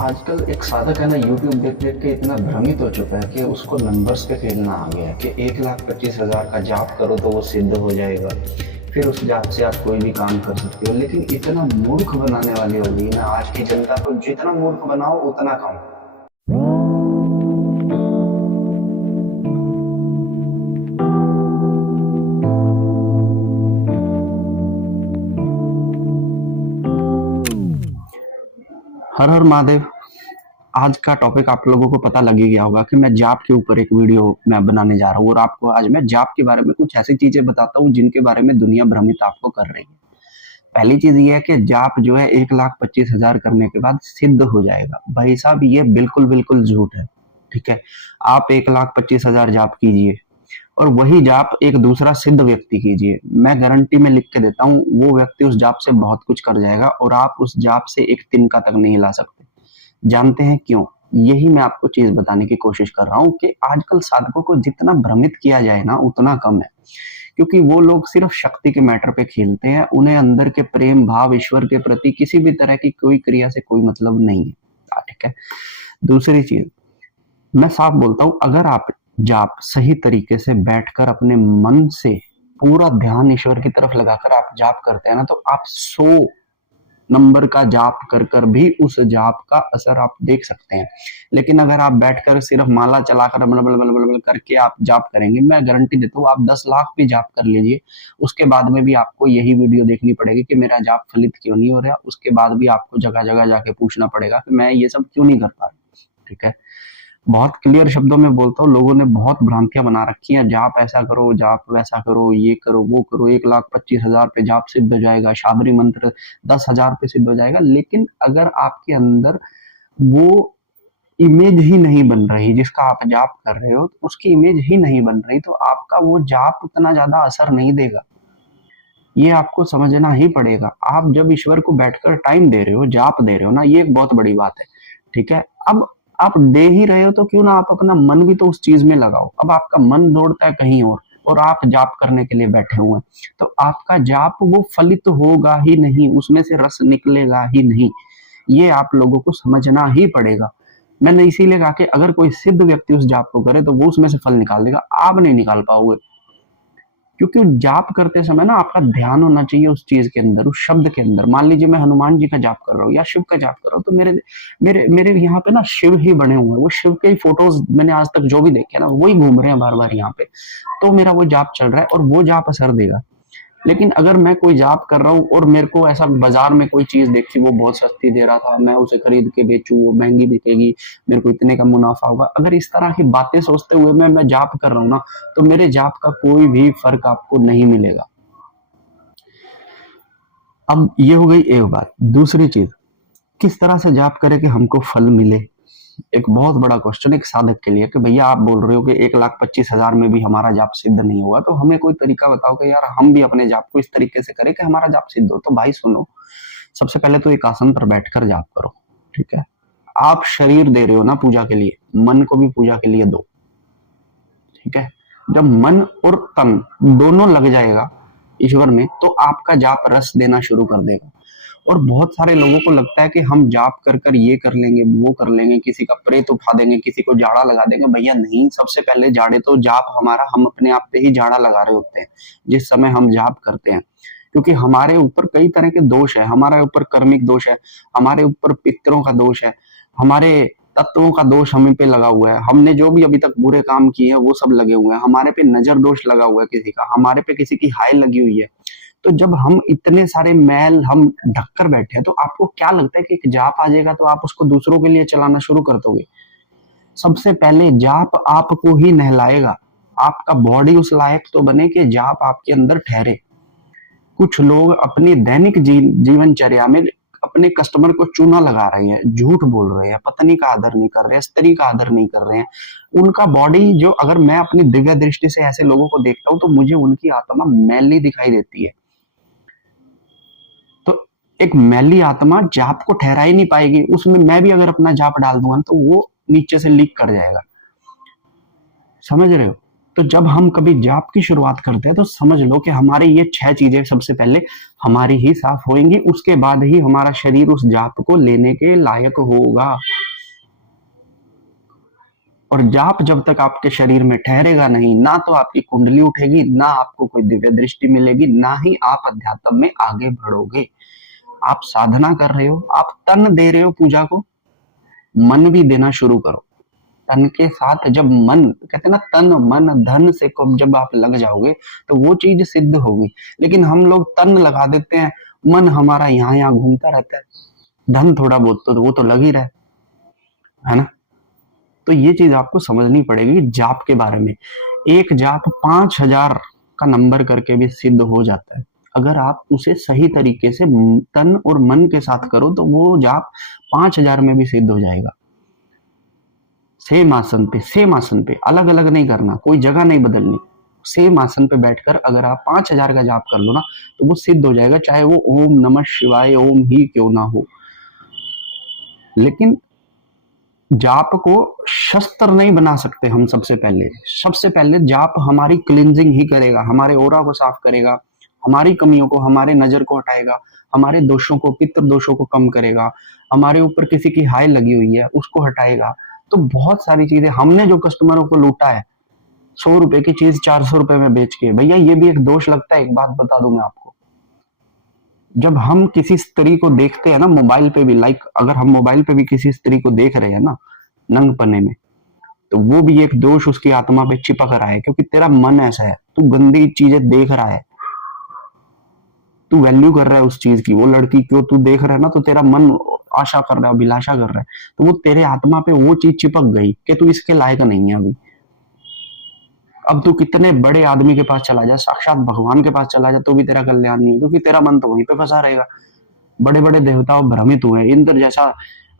आजकल एक साधक है ना, यूट्यूब देख देख के इतना भ्रमित हो चुका है कि उसको नंबर्स पे खेलना आ गया है कि 1,25,000 का जाप करो तो वो सिद्ध हो जाएगा। फिर उस जाप से आप कोई भी काम कर सकते हो। लेकिन इतना मूर्ख बनाने वाली हो गई ना आज की जनता को, जितना मूर्ख बनाओ उतना कम। हर हर महादेव। आज का टॉपिक आप लोगों को पता लग ही गया होगा कि मैं जाप के ऊपर एक वीडियो मैं बनाने जा रहा हूँ, और आपको आज मैं जाप के बारे में कुछ ऐसी चीजें बताता हूँ जिनके बारे में दुनिया भ्रमित आपको कर रही है। पहली चीज ये है कि जाप जो है 1,25,000 करने के बाद सिद्ध हो जाएगा। भाई साहब, ये बिल्कुल बिल्कुल झूठ है। ठीक है, आप 1,25,000 जाप कीजिए और वही जाप एक दूसरा सिद्ध व्यक्ति कीजिए, मैं गारंटी में लिख के देता हूँ वो व्यक्ति उस जाप से बहुत कुछ कर जाएगा और आप उस जाप से एक तिनका तक नहीं ला सकते। जानते हैं क्यों? यही मैं आपको चीज बताने की कोशिश कर रहा हूँ कि आजकल साधकों को जितना भ्रमित किया जाए ना उतना कम है, क्योंकि वो लोग सिर्फ शक्ति के मैटर पे खेलते हैं। उन्हें अंदर के प्रेम भाव, ईश्वर के प्रति किसी भी तरह की कोई क्रिया से कोई मतलब नहीं है। ठीक है। दूसरी चीज, मैं साफ बोलता हूं, अगर आप जाप सही तरीके से बैठकर अपने मन से पूरा ध्यान ईश्वर की तरफ लगाकर आप जाप करते हैं ना, तो आप 100 नंबर का जाप कर कर भी उस जाप का असर आप देख सकते हैं। लेकिन अगर आप बैठकर सिर्फ माला चलाकर बल बल बल बल बल करके आप जाप करेंगे, मैं गारंटी देता हूँ आप 10 लाख भी जाप कर लीजिए, उसके बाद में भी आपको यही वीडियो देखनी पड़ेगी कि मेरा जाप फलित क्यों नहीं हो रहा। उसके बाद भी आपको जगह जगह जाके पूछना पड़ेगा कि मैं ये सब क्यों नहीं कर पा रहा। ठीक है, बहुत क्लियर शब्दों में बोलता हूँ, लोगों ने बहुत भ्रांतियां बना रखी हैं। जाप ऐसा करो, जाप वैसा करो, ये करो वो करो, 1,25,000 पे जाप सिद्ध हो जाएगा, शाबरी मंत्र 10,000 पे सिद्ध हो जाएगा। लेकिन अगर आपके अंदर वो इमेज ही नहीं बन रही जिसका आप जाप कर रहे हो, तो उसकी इमेज ही नहीं बन रही, तो आपका वो जाप उतना ज्यादा असर नहीं देगा। ये आपको समझना ही पड़ेगा। आप जब ईश्वर को बैठकर टाइम दे रहे हो, जाप दे रहे हो ना, ये एक बहुत बड़ी बात है। ठीक है, अब आप दे ही रहे हो तो क्यों ना आप अपना मन भी तो उस चीज में लगाओ। अब आपका मन दौड़ता है कहीं और आप जाप करने के लिए बैठे हुए हैं, तो आपका जाप वो फलित होगा ही नहीं, उसमें से रस निकलेगा ही नहीं। ये आप लोगों को समझना ही पड़ेगा। मैंने इसीलिए कहा कि अगर कोई सिद्ध व्यक्ति उस जाप को करे तो वो उसमें से फल निकाल देगा, आप नहीं निकाल पाओगे। क्योंकि जाप करते समय ना आपका ध्यान होना चाहिए उस चीज के अंदर, उस शब्द के अंदर। मान लीजिए मैं हनुमान जी का जाप कर रहा हूँ या शिव का जाप कर रहा हूँ, तो मेरे मेरे मेरे यहाँ पे ना शिव ही बने हुए हैं। वो शिव के ही फोटोज मैंने आज तक जो भी देखे ना, वही घूम रहे हैं बार बार यहाँ पे। तो मेरा वो जाप चल रहा है और वो जाप असर देगा। लेकिन अगर मैं कोई जाप कर रहा हूँ और मेरे को ऐसा बाजार में कोई चीज देखी, वो बहुत सस्ती दे रहा था, मैं उसे खरीद के बेचूं, वो महंगी बिकेगी, मेरे को इतने का मुनाफा होगा, अगर इस तरह की बातें सोचते हुए मैं जाप कर रहा हूँ ना, तो मेरे जाप का कोई भी फर्क आपको नहीं मिलेगा। अब ये हो गई एक बात। दूसरी चीज, किस तरह से जाप करे कि हमको फल मिले? एक बहुत बड़ा क्वेश्चन एक साधक के लिए कि भैया आप बोल रहे हो कि 1,25,000 में भी हमारा जाप सिद्ध नहीं हुआ, तो हमें कोई तरीका बताओ कि यार हम भी अपने जाप को इस तरीके से करें कि हमारा जाप सिद्ध हो। तो भाई सुनो, सबसे पहले तो एक आसन पर बैठकर जाप करो। ठीक है, आप शरीर दे रहे हो ना पूजा के लिए, मन को भी पूजा के लिए दो। ठीक है, जब मन और तन दोनों लग जाएगा ईश्वर में, तो आपका जाप रस देना शुरू कर देगा। और बहुत सारे लोगों को लगता है कि हम जाप कर कर ये कर लेंगे वो कर लेंगे, किसी का प्रेत उठा देंगे, किसी को जाड़ा लगा देंगे। भैया नहीं, सबसे पहले जाड़े तो जाप हमारा, हम अपने आप पे ही जाड़ा लगा रहे होते हैं जिस समय हम जाप करते हैं। क्योंकि हमारे ऊपर कई तरह के दोष है, हमारे ऊपर कर्मिक दोष है, हमारे ऊपर पितरों का दोष है, हमारे तत्वों का दोष हमें पे लगा हुआ है। हमने जो भी अभी तक बुरे काम किए हैं वो सब लगे हुए हैं, हमारे पे नजर दोष लगा हुआ है किसी का, हमारे पे किसी की हाय लगी हुई है। तो जब हम इतने सारे मैल हम ढककर बैठे हैं, तो आपको क्या लगता है कि एक जाप आ जाएगा तो आप उसको दूसरों के लिए चलाना शुरू कर दोगे? सबसे पहले जाप आपको ही नहलाएगा। आपका बॉडी उस लायक तो बने कि जाप आपके अंदर ठहरे। कुछ लोग अपनी दैनिक जीवनचर्या में अपने कस्टमर को चूना लगा रहे हैं, झूठ बोल रहे हैं, पत्नी का आदर नहीं कर रहे हैं, स्त्री का आदर नहीं कर रहे हैं। उनका बॉडी जो, अगर मैं अपनी दिव्य दृष्टि से ऐसे लोगों को देखता हूं तो मुझे उनकी आत्मा मैली दिखाई देती है। तो एक मैली आत्मा जाप को ठहरा ही नहीं पाएगी। उसमें मैं भी अगर अपना जाप डाल दूंगा तो वो नीचे से लीक कर जाएगा। समझ रहे हो? तो जब हम कभी जाप की शुरुआत करते हैं तो समझ लो कि हमारी ये 6 चीजें सबसे पहले हमारी ही साफ होंगी, उसके बाद ही हमारा शरीर उस जाप को लेने के लायक होगा। और जाप जब तक आपके शरीर में ठहरेगा नहीं, ना तो आपकी कुंडली उठेगी, ना आपको कोई दिव्य दृष्टि मिलेगी, ना ही आप अध्यात्म में आगे बढ़ोगे। आप साधना कर रहे हो, आप तन दे रहे हो पूजा को, मन भी देना शुरू करो। तन के साथ जब मन, कहते हैं ना तन मन धन से को जब आप लग जाओगे तो वो चीज सिद्ध होगी। लेकिन हम लोग तन लगा देते हैं, मन हमारा यहाँ यहाँ घूमता रहता है, धन थोड़ा बहुत तो वो तो लग ही रहा है ना। तो ये चीज आपको समझनी पड़ेगी जाप के बारे में। एक जाप 5000 का नंबर करके भी सिद्ध हो जाता है। अगर आप उसे सही तरीके से तन और मन के साथ करो तो वो जाप 5000 में भी सिद्ध हो जाएगा। सेम आसन पे अलग अलग नहीं करना, कोई जगह नहीं बदलनी। सेम आसन पे बैठकर अगर आप 5000 का जाप कर लो ना तो वो सिद्ध हो जाएगा, चाहे वो ओम नमः शिवाय ओम ही क्यों ना हो। लेकिन जाप को शस्त्र नहीं बना सकते हम। सबसे पहले जाप हमारी क्लींजिंग ही करेगा, हमारे ओरा को साफ करेगा, हमारी कमियों को, हमारे नजर को हटाएगा, हमारे दोषों को, पितृ दोषों को कम करेगा, हमारे ऊपर किसी की हाय लगी हुई है उसको हटाएगा। तो बहुत सारी चीजें, हमने जो कस्टमरों को लूटा है 100 रुपए की चीज 400 रुपए में बेच के, भैया ये भी एक दोष लगता है। एक बात बता दूं मैं आपको, जब हम किसी स्त्री को देखते हैं ना मोबाइल पे भी, लाइक अगर हम मोबाइल पे भी किसी स्त्री को देख रहे हैं ना नंग पने में, तो वो भी एक दोष उसकी आत्मा पे चिपक रहा है, क्योंकि तेरा मन ऐसा है, तू गंदी चीजें देख रहा है, तू वैल्यू कर रहा है उस चीज की। वो लड़की को तू देख रहा है ना, तो तेरा मन आशा कर रहा है, अभिलाषा कर रहा है, तो वो तेरे आत्मा पे वो चीज चिपक गई कि तू इसके लायक नहीं है अभी। अब तू कितने बड़े आदमी के पास चला जा, साक्षात भगवान के पास चला जा, तो भी तेरा कल्याण नहीं है, क्योंकि तेरा मन तो वहीं पे फंसा रहेगा। बड़े बड़े देवताओं भ्रमित हुए, इंद्र जैसा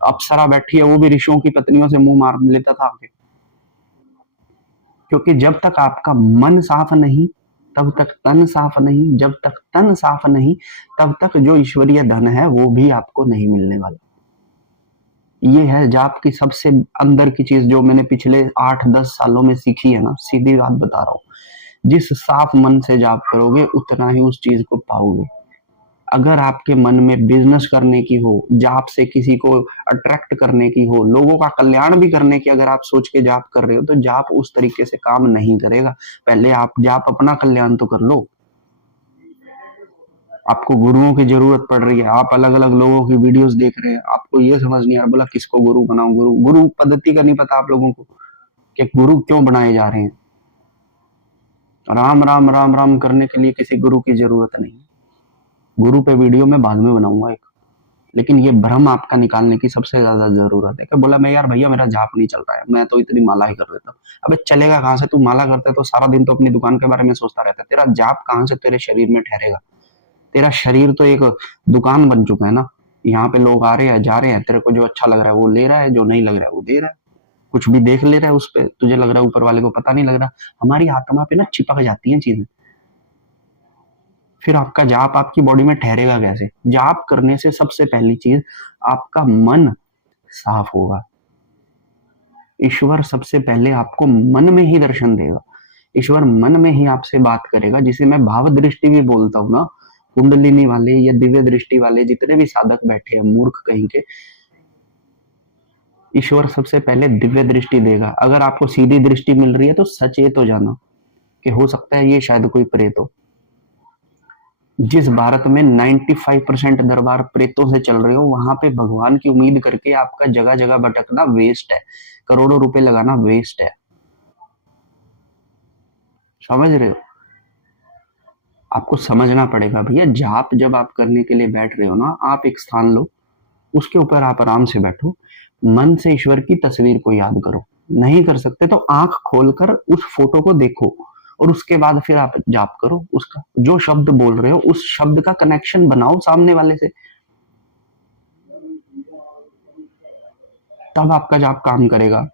अप्सरा बैठी है, वो भी ऋषियों की पत्नियों से मुंह मार लेता था आगे। क्योंकि जब तक आपका मन साफ नहीं तब तक तन साफ नहीं, जब तक तन साफ नहीं तब तक जो ईश्वरीय धन है वो भी आपको नहीं मिलने वाला। ये है जाप की सबसे अंदर की चीज, जो मैंने पिछले 8-10 सालों में सीखी है ना, सीधी बात बता रहा हूं। जिस साफ मन से जाप करोगे उतना ही उस चीज को पाओगे। अगर आपके मन में बिजनेस करने की हो, जाप से किसी को अट्रैक्ट करने की हो, लोगों का कल्याण भी करने की अगर आप सोच के जाप कर रहे हो, तो जाप उस तरीके से काम नहीं करेगा। पहले आप जाप अपना कल्याण तो कर लो। आपको गुरुओं की जरूरत पड़ रही है, आप अलग अलग लोगों की वीडियोस देख रहे हैं, आपको ये समझ नहीं आ रहा, बोला किसको गुरु बनाऊं। गुरु पद्धति का नहीं पता आप लोगों को कि गुरु क्यों बनाए जा रहे हैं। राम राम राम राम करने के लिए किसी गुरु की जरूरत नहीं। गुरु पे वीडियो मैं बाद में बनाऊंगा एक, लेकिन ये भ्रम आपका निकालने की सबसे ज्यादा जरूरत है। कि बोला मैं यार भैया मेरा जाप नहीं चल रहा है, मैं तो इतनी माला ही कर देता हूँ। अबे चलेगा कहां से, तू माला करता है तो सारा दिन तो अपनी दुकान के बारे में सोचता रहता है, तेरा जाप कहां से तेरे शरीर में ठहरेगा। तेरा शरीर तो एक दुकान बन चुका है ना, यहाँ पे लोग आ रहे हैं जा रहे हैं, तेरे को जो अच्छा लग रहा है वो ले रहा है, जो नहीं लग रहा है वो दे रहा है, कुछ भी देख ले रहा है उस पे, तुझे लग रहा है ऊपर वाले को पता नहीं लग रहा। हमारी आत्मा पे ना चिपक जाती है चीजें, फिर आपका जाप आपकी बॉडी में ठहरेगा कैसे। जाप करने से सबसे पहली चीज आपका मन साफ होगा। ईश्वर सबसे पहले आपको मन में ही दर्शन देगा, ईश्वर मन में ही आपसे बात करेगा, जिसे मैं भाव दृष्टि भी बोलता हूँ ना। कुंडलिनी वाले या दिव्य दृष्टि वाले जितने भी साधक बैठे हैं मूर्ख कहीं के, ईश्वर सबसे पहले दिव्य दृष्टि देगा। अगर आपको सीधी दृष्टि मिल रही है तो सचेत हो जाना कि हो सकता है ये शायद कोई प्रेत हो। जिस भारत में 95% दरबार प्रेतों से चल रहे हो, वहां पे भगवान की उम्मीद करके आपका जगह जगह भटकना वेस्ट है, करोड़ों रुपए लगाना वेस्ट है। समझ रहे हो। आपको समझना पड़ेगा भैया, जाप जब आप करने के लिए बैठ रहे हो ना, आप एक स्थान लो, उसके ऊपर आप आराम से बैठो, मन से ईश्वर की तस्वीर को याद करो। नहीं कर सकते तो आंख खोलकर उस फोटो को देखो, और उसके बाद फिर आप जाप करो। उसका जो शब्द बोल रहे हो उस शब्द का कनेक्शन बनाओ सामने वाले से, तब आपका जाप काम करेगा।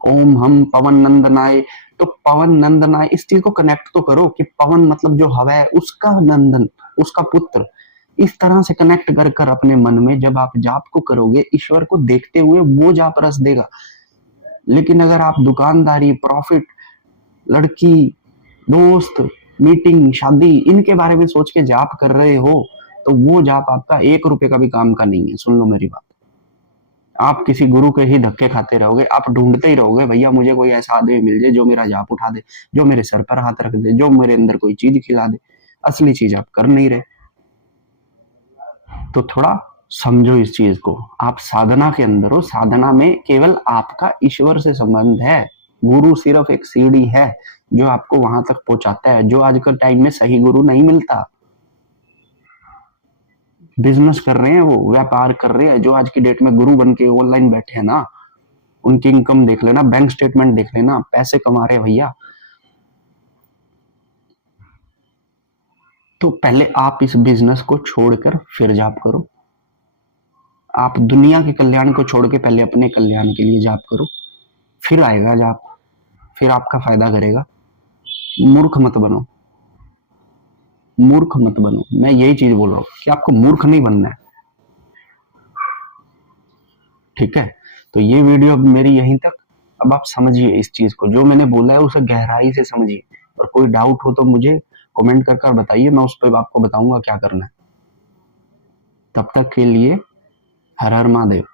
ओम हम पवन नंदनाय, तो पवन नंदनाय इस चीज को कनेक्ट तो करो कि पवन मतलब जो हवा है उसका नंदन, उसका पुत्र। इस तरह से कनेक्ट कर कर अपने मन में जब आप जाप को करोगे, ईश्वर को देखते हुए वो जाप रस देगा। लेकिन अगर आप दुकानदारी, प्रॉफिट, लड़की, दोस्त, मीटिंग, शादी, इनके बारे में सोच के जाप कर रहे हो, तो वो जाप आपका 1 रुपए का भी काम का नहीं है। सुन लो मेरी बात, आप किसी गुरु के ही धक्के खाते रहोगे, आप ढूंढते ही रहोगे भैया मुझे कोई ऐसा आदमी मिल जाए जो मेरा जाप उठा दे, जो मेरे सर पर हाथ रख दे, जो मेरे अंदर कोई चीज खिला दे। असली चीज आप कर नहीं रहे। तो थोड़ा समझो इस चीज को। आप साधना के अंदर हो, साधना में केवल आपका ईश्वर से संबंध है। गुरु सिर्फ एक सीढ़ी है जो आपको वहां तक पहुंचाता है, जो आज के टाइम में सही गुरु नहीं मिलता। बिजनेस कर रहे हैं, वो व्यापार कर रहे हैं, जो आज की डेट में गुरु बन के ऑनलाइन बैठे हैं ना, उनकी इनकम देख लेना, बैंक स्टेटमेंट देख लेना, पैसे कमा रहे भैया। तो पहले आप इस बिजनेस को छोड़कर फिर जाप करो। आप दुनिया के कल्याण को छोड़ के पहले अपने कल्याण के लिए जाप करो, फिर आएगा जाप, फिर आपका फायदा करेगा। मूर्ख मत बनो, मूर्ख मत बनो। मैं यही चीज बोल रहा हूं कि आपको मूर्ख नहीं बनना है। ठीक है, तो ये वीडियो अब मेरी यहीं तक। अब आप समझिए इस चीज को, जो मैंने बोला है उसे गहराई से समझिए, और कोई डाउट हो तो मुझे कमेंट कर बताइए, मैं उस पर आपको बताऊंगा क्या करना है। तब तक के लिए हर हर महादेव।